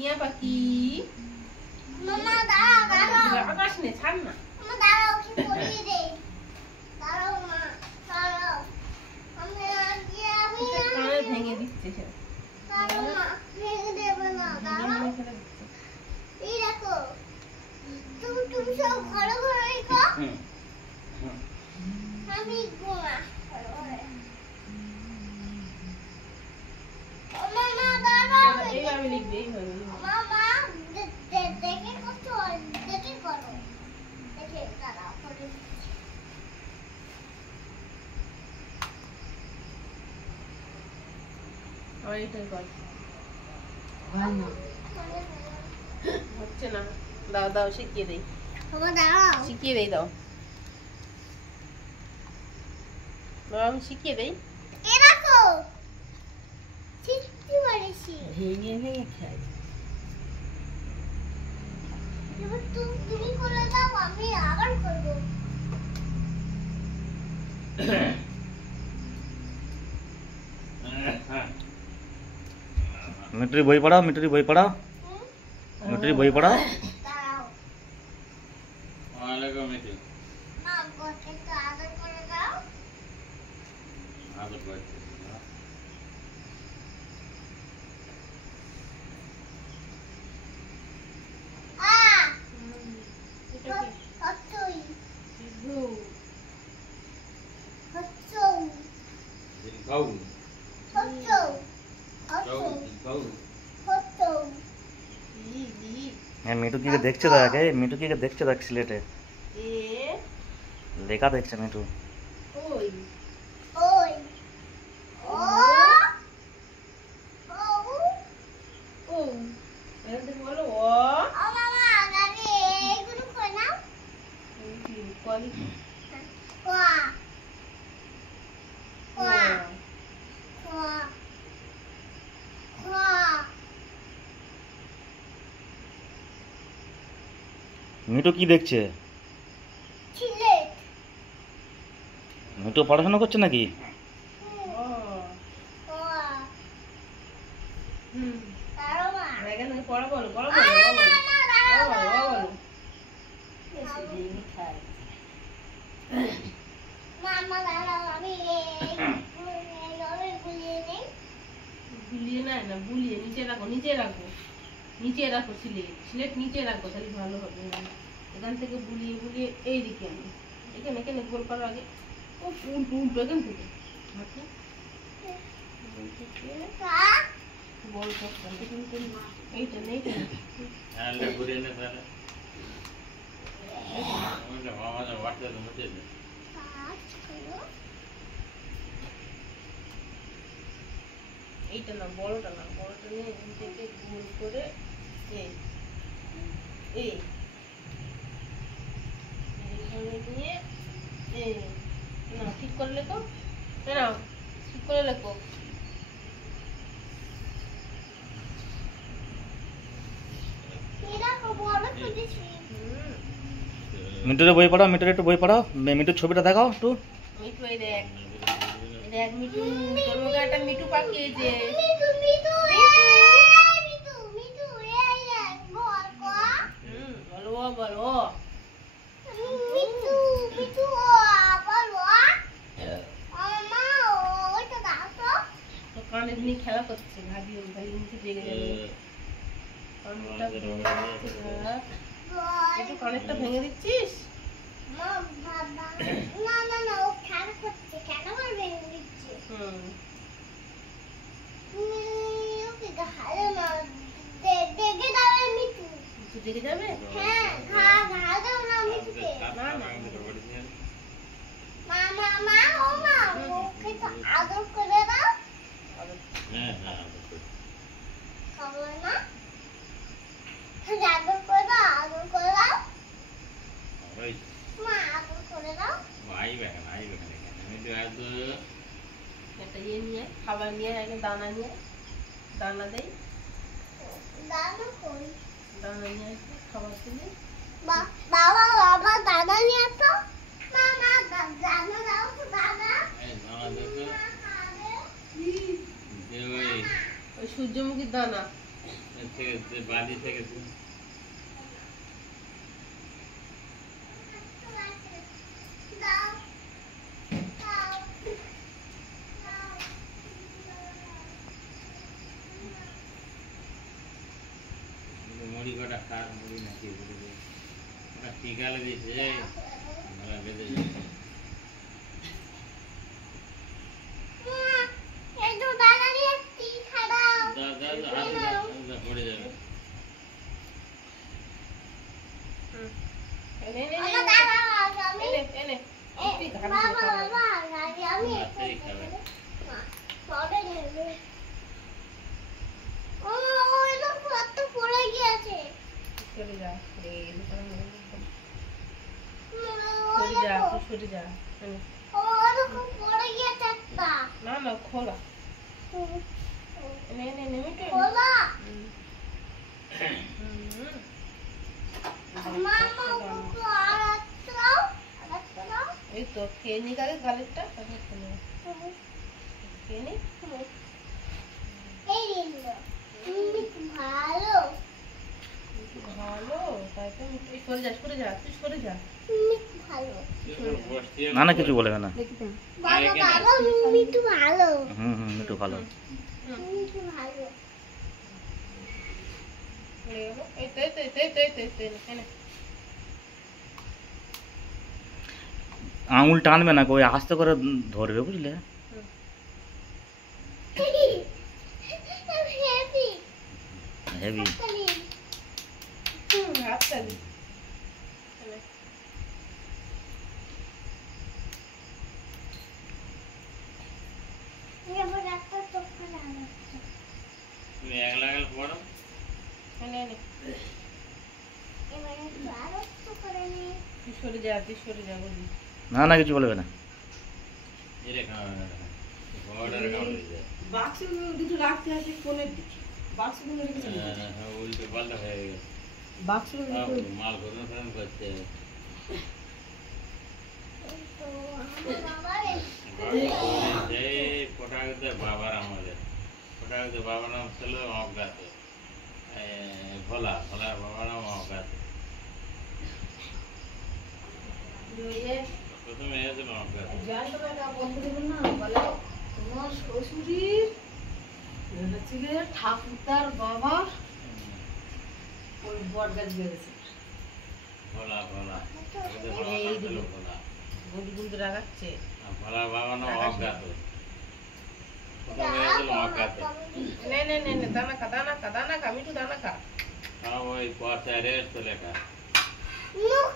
টিয়া পাখি মামা দাঁড়াও আকাশ নে ছাড় না মামা দাঁড়াও কি পরিয়ে দে দাঁড়াও মা দাঁড়াও আমি কানে ভেঙে দিচ্ছে সে দাঁড়াও মা ভেঙে দেবে না দাঁড়াও এই দেখো তুমি সব ঘরে ঘরে রেখো আমি ঘুমা মামা দাঁড়াও এইভাবে লিখবে এইভাবে মামা দেখে কত দেখে করো দেখে দাঁড়াও করে আর এইটাই কর হচ্ছে না দাও দাও শিখিয়ে দেই মামা দাঁড়াও শিখিয়ে দেই দাও বাবা আমি শিখিয়ে দেই এ দেখো শিখতে পারিস ভেঙে ভেঙে খাই এবার তুমি করে দাও আমি আবার করব মিটুরি বই পড়াও মিটুরি বই পড়াও মিটুরি বই পড়াও দাঁড়াও ওয়ালাইকুম মিটু মা গোটে তো আদর করে দাও আদর করতে আ এটা কি হচ্ছই সিদ্ধু হচ্ছই দিন খাও হচ্ছই খাও খাও হচ্ছই ই ই হ্যাঁ মিটু কি দেখছে তো আগে মিটু কি দেখছে দেখ সিলেটে এ লেখা দেখছে মিটু ওই ওই ও ও ও এখান থেকে বলো ও ও মামা আগে এইগুলো কই নাও এই কি কলি কোয়া কোয়া কোয়া কোয়া মিটু কি দেখছে সিলেট মিটু পড়াশোনা করছে নাকি ও কোয়া হুম দাঁড়াও মা এখান থেকে পড়া বলো পড়া বলো ও বলো ও বলো ও বলো এসে ভেঙে খাই মামা দাঁড়াও আমি গুলিয়ে নেই গুলিয়ে না না গুলিয়ে নিচে রাখো নিচে রাখো সিলেট নিচে রাখো তাহলে ভালো হবে এখান থেকে বুলিয়ে বুলিয়ে এইদিকে আনো এখানে এখানে গোল করার আগে ও উল্টো উল্টো এখান থেকে হাতে গোল থেকে গোল করতে এইটা নেই আলে ঘুরে নে তাহলে ওটা মামা ওয়াটে তো মতে দে এইটা না বড়টা নিয়ে এখান থেকে গোল করে এই এই এইখানে নিয়ে এই না ঠিক করে লেখো না ঠিক করে লেখো হুম মিটুরে বই পড়াও মিটুরে একটু বই পড়াও মিটুর ছবিটা দেখাও একটু মিঠু এই দেখ মিঠু তোর মুখে একটা মিঠু পাখি এই যে বলো বলো কানের নিয়ে খেলা করছে ভাবি ভাবি মুখে জেগে যাবে কানটা ভেঙে দিচ্ছিস একটু কানেরটা ভেঙে দিচ্ছিস হুম মিঠু জেগে যাবে আদর করে দাও হ্যাঁ হ্যাঁ খাবার না আদর করে দাও আদর করে দাও ওই মা আদর করে দাও ভাই বেখান আমি তো আজ একটা ইয়ে নিয়ে খাবার নিয়ে একটা দানা নিয়ে দানা দেই দাদা কই দানা নিয়ে খাবার তুলি বাবা বাবা দাদা নিয়ে আসো না না দাদা দাও তো দাদা এই নানা দেখো খাবে দে ওই ওই সূর্যমুখীর দানা থেকে বাদি থেকে দাও দাও মুড়ি কটা খার মুড়ি নাকি ওটা টিকা লেগেছে মেলা বেঁধেছে এই তো দাদারি একটি খাড়াও হাতে পড়ে যাবে এনে এনে ওটা দাদা আমি এনে এনে একটু ঘাড় বাবা দিয়ে খাওয়া। বাবা আমি হাতেই খাবে পড়ে নেবে ও ওই লোক কত পড়ে গিয়েছে সরে যা এই দোকানে সরে ওই যা লোক তুই সরে যা এনে। ওই লোক পড়ে গিয়েছে একটা না না খোলা এনে এনে এনে মিটে খোলা মামা ওকে আরাত্রাও এই তো খেয়ে নি আগে গালেরটা তারপর খেয়ে নে। খেয়ে নি এই দিলো ভালো ভালো তাই তো মিটে সরে যা তুই সরে যা ভালো বসতে না না কিছু বলবে না। দেখি তো বাবা বাবা মিঠু ভালো মিঠু ভালো। মিঠু ভালো হয়ে গেল এই তো এই তো এই তো এই তো এই তো এই তো এনে আঙুল টানবে না, ওই আস্তে করে ধরবে, বুঝলে? Heavy heavy. হাততালি এনে এবার একটা চোখটা লাগাচ্ছে তুমি একলা একলা পড়ো এনে এনে এবার আরো একটু করে নি তুই সরে যা বলবি না না কিছু বলবে না। এরে খাওয়া বড়ার কামড়ে যায় বাক্সগুলো দুটো রাখতে আছে কোণের দিকে, বাক্সগুলো রেখেছে নিচে। উল্টো পাল্টা হয়ে গেছে বাক্সগুলো সব দুটো মাল ঘুরন ফেরন করছে তো আমার বাবার সেই ফোটাতে বাবার আমাদের ফোটাতে বাবার নাম ছিল অজ্ঞাত ভোলা ভোলার বাবার নাম অজ্ঞাত প্রথমে এসেছিল অজ্ঞাত জানতো না, এটা বন্ধ দেবেন না, বলে তোমার শ্বশুরের ছেলের ঠাকুরদার বাবা ওই বট গাছ বেড়েছে। ভোলা ভোলা ওদের বাবার নাম ছিল ভোলা গুলি গুলি রাগাচ্ছে আর ভোলার বাবার নাম অজ্ঞাত প্রথমে এসেছিল অজ্ঞাত নে নে নে নে দানা খা মিঠু দানা খা সব ওই পথে রেস্ট লেখা মুখ